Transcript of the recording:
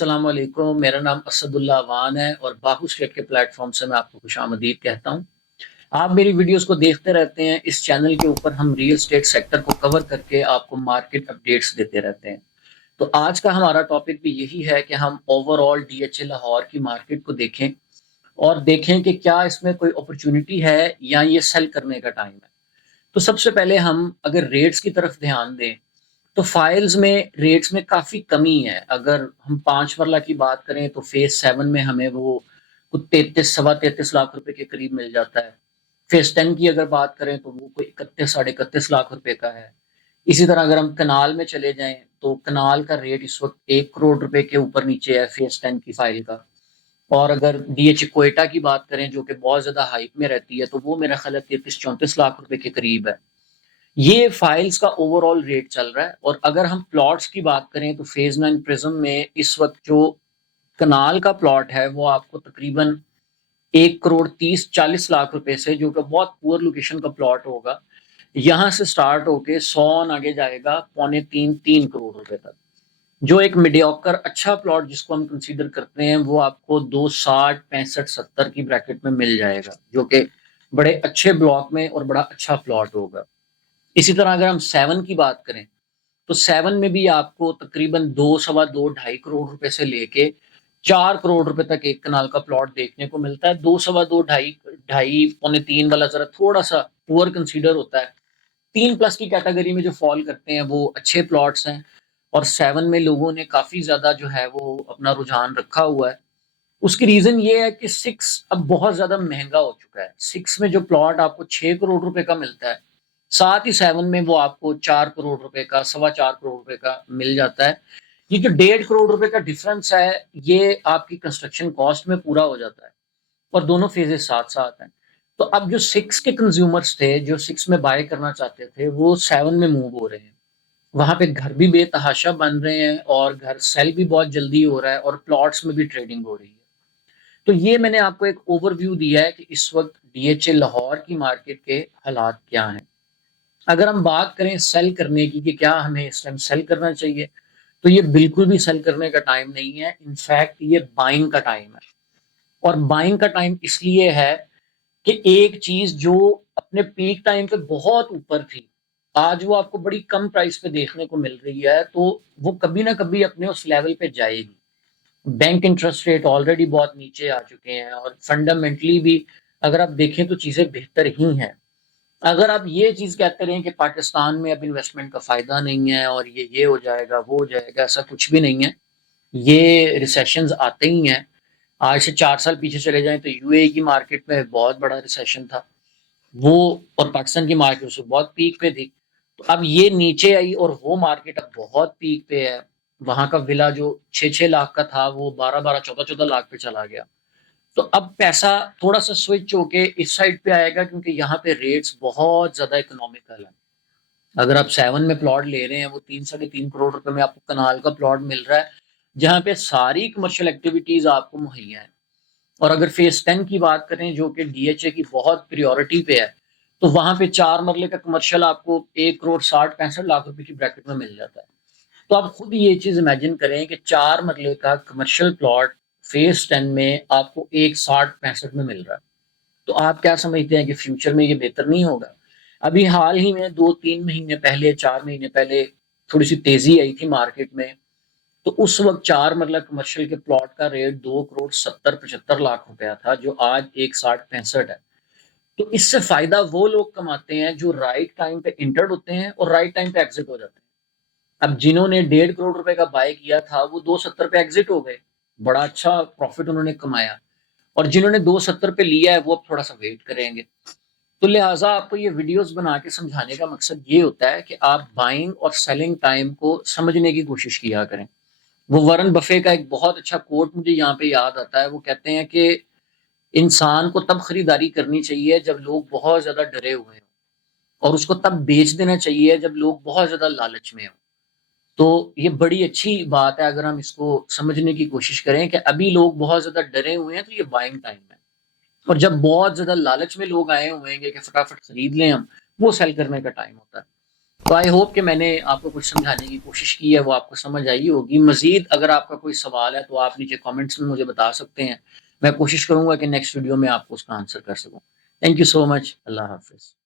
अस्सलाम वालेकुम। मेरा नाम असदुल्ला अवान है और बाहू स्टेट के प्लेटफॉर्म से मैं आपको खुशामदीद कहता हूँ। आप मेरी वीडियोस को देखते रहते हैं। इस चैनल के ऊपर हम रियल स्टेट सेक्टर को कवर करके आपको मार्केट अपडेट्स देते रहते हैं। तो आज का हमारा टॉपिक भी यही है कि हम ओवरऑल डीएचए लाहौर की मार्केट को देखें और देखें कि क्या इसमें कोई अपॉर्चुनिटी है या ये सेल करने का टाइम है। तो सबसे पहले हम अगर रेट्स की तरफ ध्यान दें तो फाइल्स में रेट्स में काफी कमी है। अगर हम 5 मरला की बात करें तो फेज 7 में हमें वो कुछ 33 सवा 33 लाख रुपए के करीब मिल जाता है। फेज 10 की अगर बात करें तो वो कोई 31 साढ़े 31 लाख रुपए का है। इसी तरह अगर हम कनाल में चले जाएं तो कनाल का रेट इस वक्त 1 करोड़ रुपए के ऊपर नीचे है फेज 10 की फाइल का। और अगर डीएच कोयटा की बात करें जो कि बहुत ज्यादा हाइप में रहती है तो वो मेरा ख्याल है 33 34 लाख रुपए के करीब है। ये फाइल्स का ओवरऑल रेट चल रहा है। और अगर हम प्लॉट्स की बात करें तो फेज 9 प्रिज्म में इस वक्त जो कनाल का प्लॉट है वो आपको तकरीबन 1 करोड़ 30 40 लाख रुपए से, जो कि बहुत पुअर लोकेशन का प्लॉट होगा, यहाँ से स्टार्ट होके 100 आगे जाएगा 2.25 3 करोड़ रुपए तक। जो एक मीडियोकर अच्छा प्लॉट जिसको हम कंसीडर करते हैं वो आपको 260 65 70 की ब्रैकेट में मिल जाएगा, जो कि बड़े अच्छे ब्लॉक में और बड़ा अच्छा प्लॉट होगा। इसी तरह अगर हम 7 की बात करें तो 7 में भी आपको तकरीबन 2 2.25 करोड़ रुपए से लेके 4 करोड़ रुपए तक एक कनाल का प्लॉट देखने को मिलता है। 2 2.25 ढाई ढाई 2.25 वाला जरा थोड़ा सा पुअर कंसीडर होता है। 3+ की कैटेगरी में जो फॉल करते हैं वो अच्छे प्लॉट्स हैं। और 7 में लोगों ने काफी ज्यादा जो है वो अपना रुझान रखा हुआ है। उसकी रीजन ये है कि 6 अब बहुत ज्यादा महंगा हो चुका है। 6 में जो प्लॉट आपको 6 करोड़ रुपए का मिलता है, साथ ही 7 में वो आपको 4 करोड़ रुपए का, 4.25 करोड़ रुपए का मिल जाता है। ये जो 1.5 करोड़ रुपए का डिफरेंस है ये आपकी कंस्ट्रक्शन कॉस्ट में पूरा हो जाता है और दोनों फेजेस साथ साथ हैं। तो अब जो 6 के कंज्यूमर्स थे जो 6 में बाय करना चाहते थे वो 7 में मूव हो रहे हैं। वहां पे घर भी बेतहाशा बन रहे हैं और घर सेल भी बहुत जल्दी हो रहा है और प्लॉट्स में भी ट्रेडिंग हो रही है। तो ये मैंने आपको एक ओवरव्यू दिया है कि इस वक्त डीएचए लाहौर की मार्केट के हालात क्या हैं। अगर हम बात करें सेल करने की कि क्या हमें इस टाइम सेल करना चाहिए, तो ये बिल्कुल भी सेल करने का टाइम नहीं है। इनफैक्ट ये बाइंग का टाइम है। और बाइंग का टाइम इसलिए है कि एक चीज जो अपने पीक टाइम पे बहुत ऊपर थी, आज वो आपको बड़ी कम प्राइस पे देखने को मिल रही है, तो वो कभी ना कभी अपने उस लेवल पे जाएगी। बैंक इंटरेस्ट रेट ऑलरेडी बहुत नीचे आ चुके हैं और फंडामेंटली भी अगर आप देखें तो चीजें बेहतर ही हैं। अगर आप ये चीज कहते रहे कि पाकिस्तान में अब इन्वेस्टमेंट का फायदा नहीं है और ये हो जाएगा वो हो जाएगा, ऐसा कुछ भी नहीं है। ये रिसेशंस आते ही हैं। आज से 4 साल पीछे चले जाएं तो यूएई की मार्केट में बहुत बड़ा रिसेशन था वो, और पाकिस्तान की मार्केट उससे बहुत पीक पे थी। तो अब ये नीचे आई और वो मार्केट अब बहुत पीक पे है। वहां का विला जो 6 6 लाख का था वो 12 12 14 14 लाख पे चला गया। तो अब पैसा थोड़ा सा स्विच होके इस साइड पे आएगा क्योंकि यहाँ पे रेट्स बहुत ज्यादा इकोनॉमिकल है। अगर आप 7 में प्लॉट ले रहे हैं वो 3 3.5 करोड़ रुपए में आपको कनाल का प्लॉट मिल रहा है, जहाँ पे सारी कमर्शियल एक्टिविटीज आपको मुहैया है। और अगर फेज 10 की बात करें जो कि डीएचए की बहुत प्रियोरिटी पे है, तो वहां पे 4 मरले का कमर्शियल आपको 1 करोड़ 60 65 लाख रुपए की ब्रैकेट में मिल जाता है। तो आप खुद ये चीज इमेजिन करें कि 4 मरले का कमर्शियल प्लॉट फेज 10 में आपको 1 60 65 में मिल रहा है। तो आप क्या समझते हैं कि फ्यूचर में ये बेहतर नहीं होगा? अभी हाल ही में 2 3 महीने पहले, 4 महीने पहले थोड़ी सी तेजी आई थी मार्केट में। तो उस वक्त 4 मरला कमर्शियल के प्लॉट का रेट 2 करोड़ 70 75 लाख रुपया था, जो आज 1 60 65 है। तो इससे फायदा वो लोग कमाते हैं जो राइट टाइम पे इंटर्ड होते हैं और राइट टाइम पे एग्जिट हो जाते हैं। अब जिन्होंने 1.5 करोड़ रुपए का बाय किया था वो 270 पे एग्जिट हो गए, बड़ा अच्छा प्रॉफिट उन्होंने कमाया। और जिन्होंने 270 पे लिया है वो अब थोड़ा सा वेट करेंगे। तो लिहाजा आपको ये वीडियोस बना के समझाने का मकसद ये होता है कि आप बाइंग और सेलिंग टाइम को समझने की कोशिश किया करें। वो वरन बफे का एक बहुत अच्छा कोट मुझे यहाँ पे याद आता है। वो कहते हैं कि इंसान को तब खरीदारी करनी चाहिए जब लोग बहुत ज्यादा डरे हुए हैं, और उसको तब बेच देना चाहिए जब लोग बहुत ज्यादा लालच में हो। तो ये बड़ी अच्छी बात है अगर हम इसको समझने की कोशिश करें कि अभी लोग बहुत ज्यादा डरे हुए हैं तो ये बाइंग टाइम है। और जब बहुत ज्यादा लालच में लोग आए हुए हैं कि फटाफट खरीद लें हम, वो सेल करने का टाइम होता है। تو آئی ہوپ کہ میں نے آپ کو کچھ سمجھانے کی کوشش کی ہے، وہ آپ کو سمجھ آئی ہوگی۔ مزید اگر آپ کا کوئی سوال ہے تو آپ نیچے کامنٹس میں مجھے بتا سکتے ہیں، میں کوشش کروں گا کہ نیکسٹ ویڈیو میں آپ کو اس کا آنسر کر سکوں۔ تھینک یو سو مچ، اللہ حافظ۔